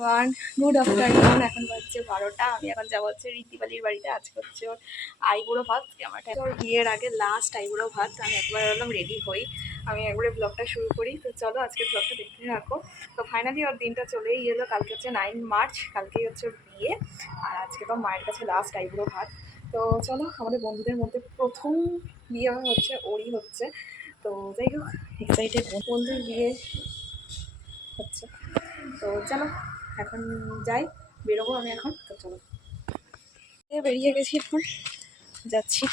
One good afternoon. এখন বাজছে 12টা। আমি এখন যাবো হচ্ছে রীতিপালির বাড়িতে। আজকে হচ্ছে ওর আইবুড়ো ভাত। আমার ওর বিয়ের আগে লাস্ট আইবুড়ো ভাত। আমি একবার বললাম রেডি হই, আমি একবারে ব্লগটা শুরু করি। তো চলো আজকে ব্লগটা দেখতে থাকো। তো ফাইনালি ওর দিনটা চলেই এলো। কালকে হচ্ছে 9 মার্চ, কালকেই হচ্ছে ওর বিয়ে। আর আজকে তো মায়ের কাছে লাস্ট আইবুড়ো ভাত। তো চলো, আমাদের বন্ধুদের মধ্যে প্রথম বিয়ে হচ্ছে ওরই হচ্ছে। তো যাই হোক, এক্সাইটেড। বন্ধুর বিয়ে হচ্ছে। তো চলো এখন যাই, বেরোবো আমি এখন। তো চলো, বেরিয়ে গেছি, এখন যাচ্ছি।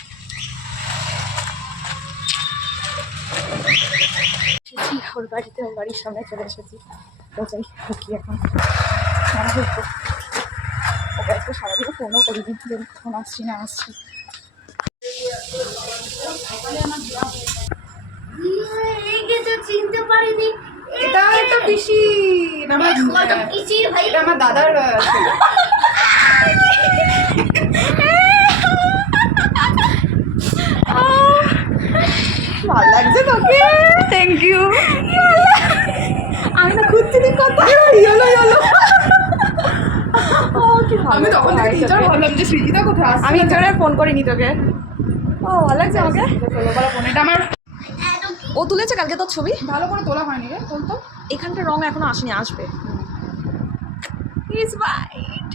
এসেছি ওর বাড়িতে, ওর বাড়ির সামনে চলে এসেছি। তো যাই কি এখন ওকে আজকে সারাদিনও ফোনও করিনি যে কখন আসছি না আসছি। চিনতে পারিনি, এটা একটা পিসি, এটা আমার দাদার ভালো লাগছে তোকে, থ্যাংক ইউ। আমি না খুঁজছি তুই কথা ইয়েলো ইয়েলো। আমি তখন থেকে টিচার ভাবলাম যে সৃজিতা কোথায় আসছে। আমি টিচারে ফোন করিনি তোকে। ও ভালো লাগছে আমাকে। এটা আমার ও তুলেছে কালকে তোর ছবি, ভালো করে তোলা হয়নি রে, তোলতো। এখানটা রং এখনো আসেনি, আসবে। ইজ ব্রাইট,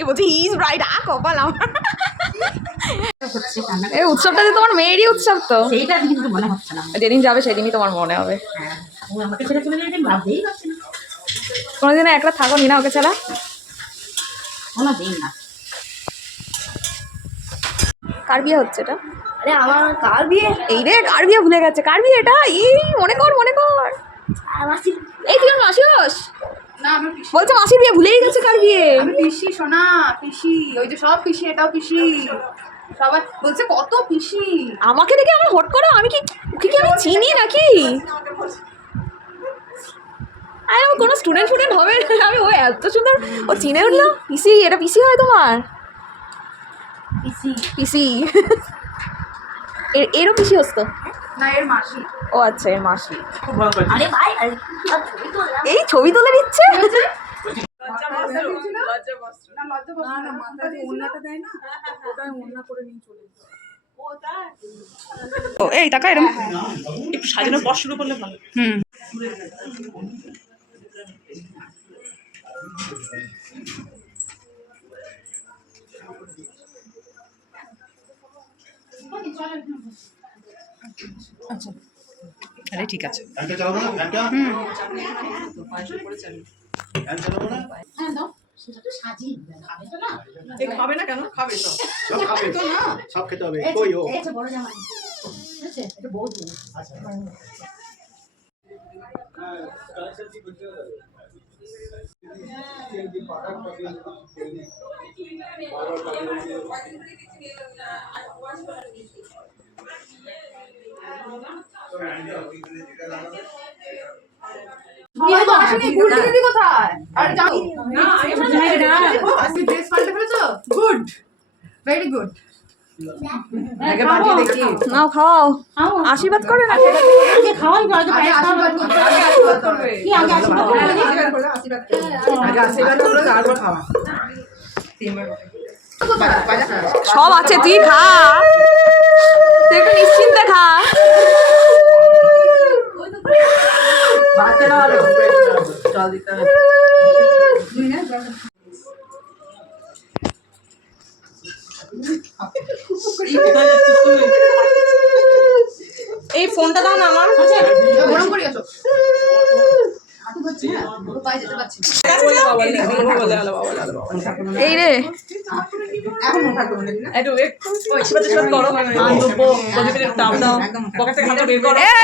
এ বলছি ইজ ব্রাইট। কপাল আমার। এই উৎসবটা যে তোমার মেয়েরই উৎসব, তো সেইটা কিন্তু মনে হচ্ছে না। যেদিন যাবে সেদিনই তোমার মনে হবে। হ্যাঁ, ও আমাকে ছেড়ে চলে যাবে, ভাবতেই পারছি না। কোনোদিন একলা থাকো নি না ওকে ছাড়া? কোনো দিন না। কার বিয়ে হচ্ছে এটা? আরে আমার কার বিয়ে? এই রে, কার বিয়ে ভুলে গেছে। কার বিয়ে এটা? এই মনে কর মনে কর। এই তুই আমার মাসি হোস না? আমি বলছে মাসির বিয়ে ভুলেই গেছে। কার বিয়ে? আমি পিসি সোনা, পিসি। ওই যে সব পিসি, এটাও পিসি। সবাই বলছে কত পিসি। আমাকে দেখে আমার হট করো। আমি কি ওকে কি আমি চিনি নাকি? আরে আমার কোনো স্টুডেন্ট হবে না। আমি ও এত সুন্দর ও চিনে উঠলো। পিসি, এটা পিসি হয় তোমার? পিসি পিসি এরও পিসি হতো না? এর মাসি। ও আচ্ছা, এর মাসি। আরে ভাই, এই ছবি তুলে দিচ্ছে। এই টাকা এরকম একটু সাজানোর পর শুরু করলে ভালো। আচ্ছা, আরে ঠিক আছে। খাবে না কেন? খাবে তো, সব খাবে তো না, সব খেতে হবে। কই ও বড় জামাই আছে, এটা বহুত আচ্ছা। Good, very good. নাও খাও, আশীর্বাদ করে না। সব আছে, তুই খা, তুই একটু নিশ্চিন্তে খা। এই ফোনটা দাও না আমার। গরম করে আসো। এই রে,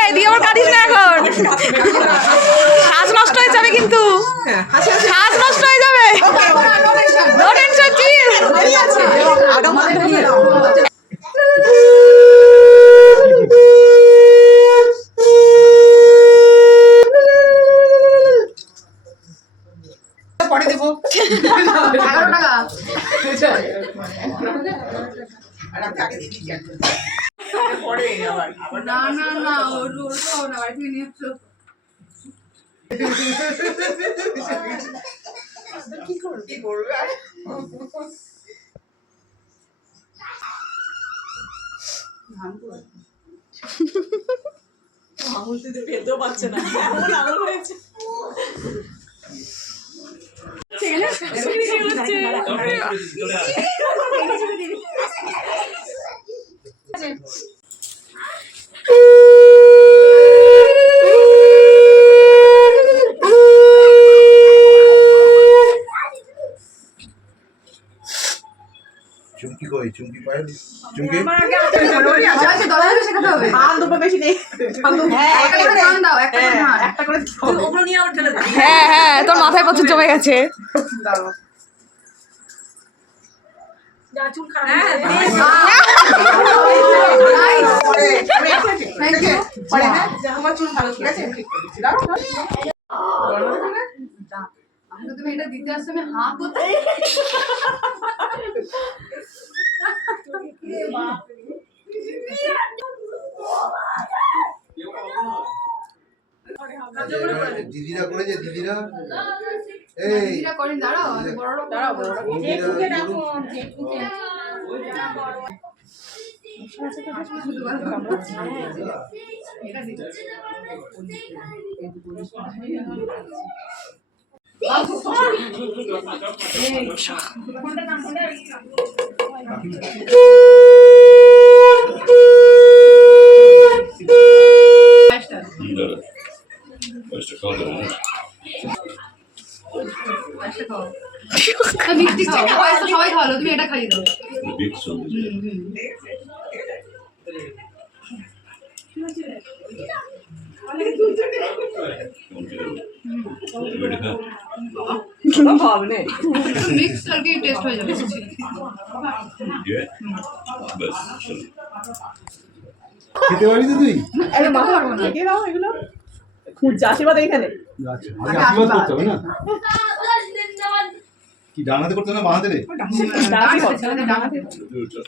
এদিকে আমার কাটিস না এখন, শ্বাস নষ্ট হয়ে যাবে কিন্তু, শ্বাস নষ্ট হয়ে যাবে। নো টেনশন, চিল। পরে দেবো 11 টাকা। না না না, ওর না বাড়ি থেকে নিয়ে আসছো। কি করবে আর আঙুল দিতে পেতেও পারছে না এমন আঙুল হয়েছে চুমকি কই চুমকি পায় চুমকি হ্যাঁ হ্যাঁ তোর মাথায় প্রচুর জমে গেছে তুমি এটা দিতে আসছো আমি হা কোথায় দিদিরা করেছে দিদিরা এই দিদিরা করেন দাঁড়াও আমি বড় লোক দাঁড়াও মিষ্টি পায়েসটা সবাই ভালো তুমি এটা খাইয়ে দাও মিক্স করকে টেস্ট হয়ে যাবে খেতে পারিস তুই আরে মাথা পারবো না কে দাও এগুলো আশীর্বাদ এইখানে আচ্ছা আগে আশীর্বাদ করতে হবে না কি ডানাতে করতে না বাঁহাতে রে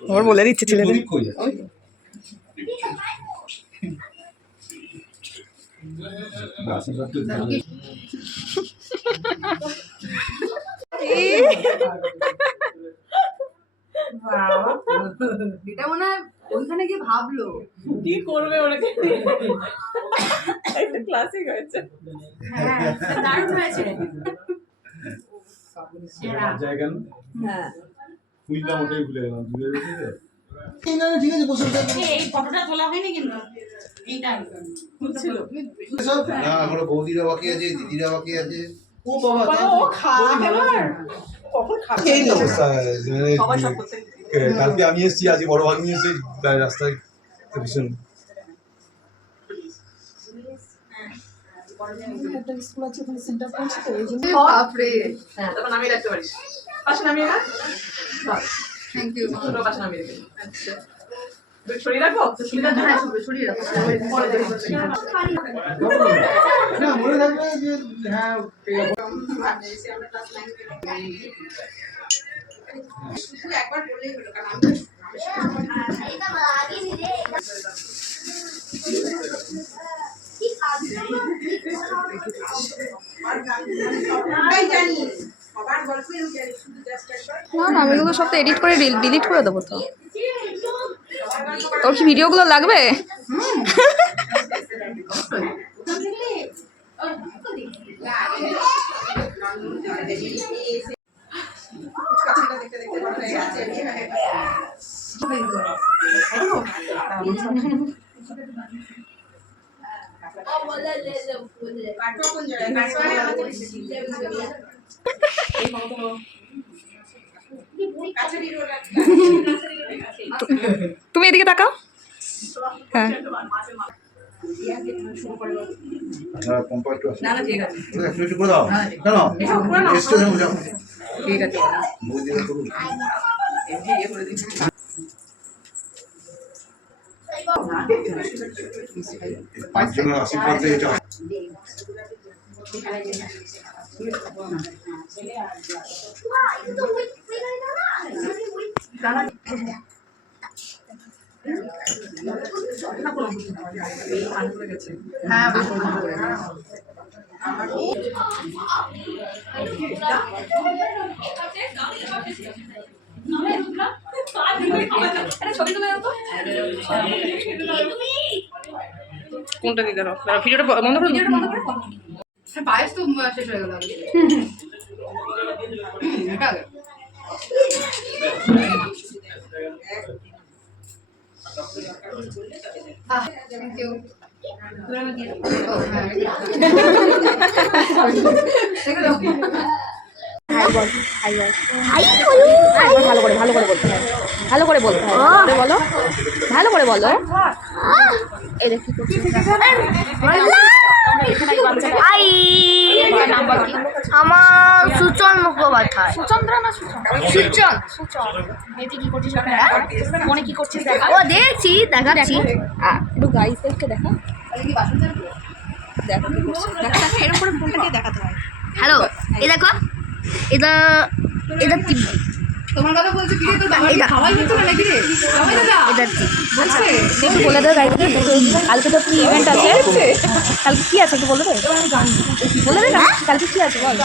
ওর বলে দিচ্ছে ছেলেদের কই আশীর্বাদ তো এটা মনে হয় ওইখানে গিয়ে ভাবলো কি করবে ওনাকে একটা ক্লাসিক হয়েছে দারুণ হয়েছে জায়গা হ্যাঁ বুঝলাম ওটাই ভুলে গেলাম ঠিক আছে বসে এই ফটোটা তোলা হয়নি কিন্তু এইটা ছিল সব না আমরা বৌদিরা বাকি আছে দিদিরা বাকি আছে ও বাবা ও খাওয়া কেমন কখন খাবে এই অবস্থা সবাই সব করতে কালকে আমি এসেছি আজ বড় ভাগ নিয়ে এসেছি রাস্তায় ভীষণ স্কুল আছে ওখানে সেন্টার পৌঁছে তো এই জন্য বাপরে হ্যাঁ তখন নামিয়ে রাখতে পারিস পাশে নামিয়ে না থ্যাংক ইউ ছোট পাশে নামিয়ে রেখে আচ্ছা তুই ছড়িয়ে রাখো হ্যাঁ ছড়িয়ে রাখো পরে দেখবো না মনে রাখবে যে হ্যাঁ একবার বললেই হলো কারণ না না আমি এগুলো সব তো এডিট করে ডিলিট করে দেবো তো তোর কি ভিডিওগুলো লাগবে তুমি এদিকে তাকাও হ্যাঁ আচ্ছা পম্পা একটু আছে না না ঠিক আছে একটু করে দাও কেন এসছো যাও যাও ঠিক আছে বৌদিরা করুন পাঁচজনের আশীর্বাদ এটা হ্যাঁ ছবি তুলে দাও তো। কোনটা দিতে দাও? ভিডিওটা বন্ধ করে ভিডিওটা বন্ধ করে পায়েস তো শেষ হয়ে গেল এটা আগে। Thank you. ভালো করে বলতে হয়, ভালো করে বলতে হয়, বলো ভালো করে বলো। এই দেখ কি করছিস? আমার সুচন মুখোপাধ্যায়। সুচন্দ্র না সুচন? সুচন মেয়েটি কি করছিস? মনে কি করছিস দেখা? ও দেখছি, দেখাচ্ছি। একটু গাইসকে দেখা, দেখো কি করছিস, দেখা এরকম করে ফোনটা দিয়ে দেখাতে হয়। হ্যালো, এই দেখো, এটা এটা টিভি। তোমার কথা বলছি কি রে, তোর বাবা খাওয়াই হচ্ছে না নাকি রে? খাওয়াই দাদা এটা টিভি। বলছে একটু বলে দাও গাইসকে, কালকে তো কি ইভেন্ট আছে? কালকে কি আছে একটু বলে দে, বলে দে না, কালকে কি আছে বল।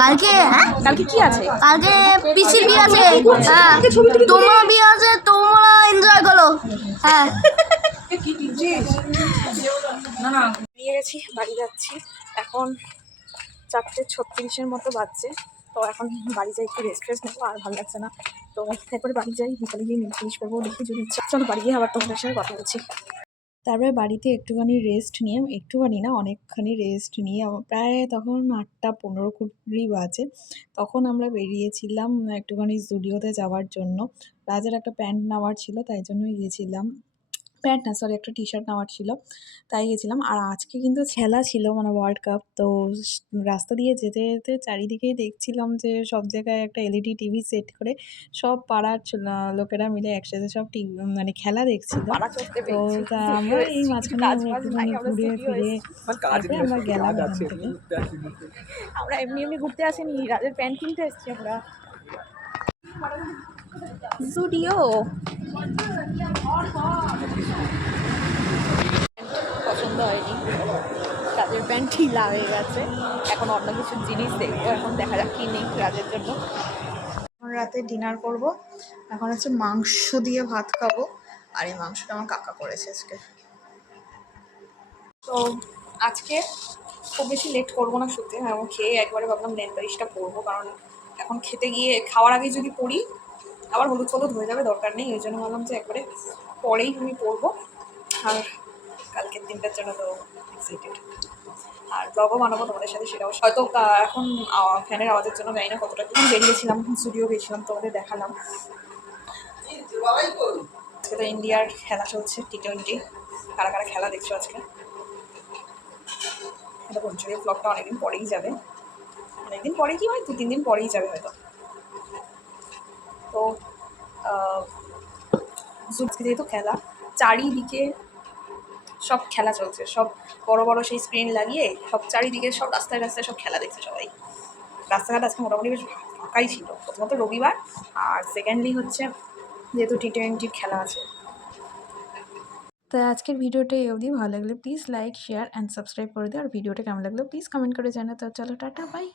কালকে হ্যাঁ, কালকে কি আছে? কালকে পিসির বিয়ে আছে। হ্যাঁ, তোমার বিয়ে আছে, তোমরা এনজয় করো। হ্যাঁ, নিয়ে গেছি, বাড়ি যাচ্ছি। এখন 4:36 মতো বাজছে। তো এখন বাড়ি যাই, একটু রেস্ট নেবো, আর ভালো লাগছে না। তো তারপরে বাড়ি যাই, বিকালে গিয়ে মিল ফিনিশ করবো, দেখি যদি ইচ্ছা। চলো বাড়ি গিয়ে আবার তোমাদের সাথে কথা বলছি। তারপরে বাড়িতে একটুখানি রেস্ট নিয়ে, একটুখানি না অনেকখানি রেস্ট নিয়ে প্রায় তখন 8:15 বাজে। তখন আমরা বেরিয়েছিলাম একটুখানি জুডিওতে যাওয়ার জন্য। রাজের একটা প্যান্ট নেওয়ার ছিল, তাই জন্যই গিয়েছিলাম। প্যান্ট না, সরি, একটা টি শার্ট নেওয়ার ছিল, তাই গেছিলাম। আর আজকে কিন্তু খেলা ছিল, মানে ওয়ার্ল্ড কাপ। তো রাস্তা দিয়ে যেতে যেতে চারিদিকেই দেখছিলাম যে সব জায়গায় একটা এলইডি টিভি সেট করে সব পাড়ার লোকেরা মিলে একসাথে সব টিভি মানে খেলা দেখছিল। তো তা আমরা এই মাঝখানে একটুখানি ঘুরে ফিরে তারপরে আমরা গেলাম এখান থেকে। আমরা এমনি ঘুরতে আসিনি, রাজের প্যান্ট কিনতে এসেছি আমরা। জুডিও পছন্দ হয়নি, রাজের প্যান্ট ঢিলা হয়ে গেছে। এখন অন্য কিছু জিনিস দেখবো, এখন দেখা যাক কি নেই রাজের জন্য। এখন রাতে ডিনার করব। এখন হচ্ছে মাংস দিয়ে ভাত খাবো, আর এই মাংসটা আমার কাকা করেছে আজকে। তো আজকে খুব বেশি লেট করবো না শুতে, এখন খেয়ে একবারে ভাবলাম নেল পালিশটা পরবো, কারণ এখন খেতে গিয়ে খাওয়ার আগে যদি পড়ি আবার হলুদ ফলুদ হয়ে যাবে, দরকার নেই। ওই জন্য ভাবলাম যে একবারে পরেই আমি পরবো। আর কালকের দিনটার জন্য তো এক্সাইটেড, আর ব্লগও বানাবো তোমাদের সাথে, সেটাও হয়তো এখন ফ্যানের আওয়াজের জন্য জানি না কতটা। বেরিয়েছিলাম, স্টুডিও গেছিলাম, তোমাদের দেখালাম। আজকে তো ইন্ডিয়ার খেলা চলছে, T20। কারা কারা খেলা দেখছো আজকে? এটা যদিও ব্লগটা অনেকদিন পরেই যাবে, অনেকদিন পরে কি হয়, 2-3 দিন পরেই যাবে হয়তো। তো যেহেতু খেলা চারিদিকে সব খেলা চলছে, সব বড় বড় সেই স্ক্রিন লাগিয়ে সব চারিদিকে সব রাস্তায় রাস্তায় সব খেলা দেখছে সবাই। রাস্তাঘাট আজকে মোটামুটি বেশ ফাঁকাই ছিল, প্রথমত রবিবার, আর সেকেন্ডলি হচ্ছে যেহেতু T20 খেলা আছে। তো আজকের ভিডিওটা এই অবধি। ভালো লাগলে please like, share and subscribe করে দিও। আর ভিডিওটা কেমন লাগলো প্লিজ কমেন্ট করে জানাও। তো চলো টাটা, বাই।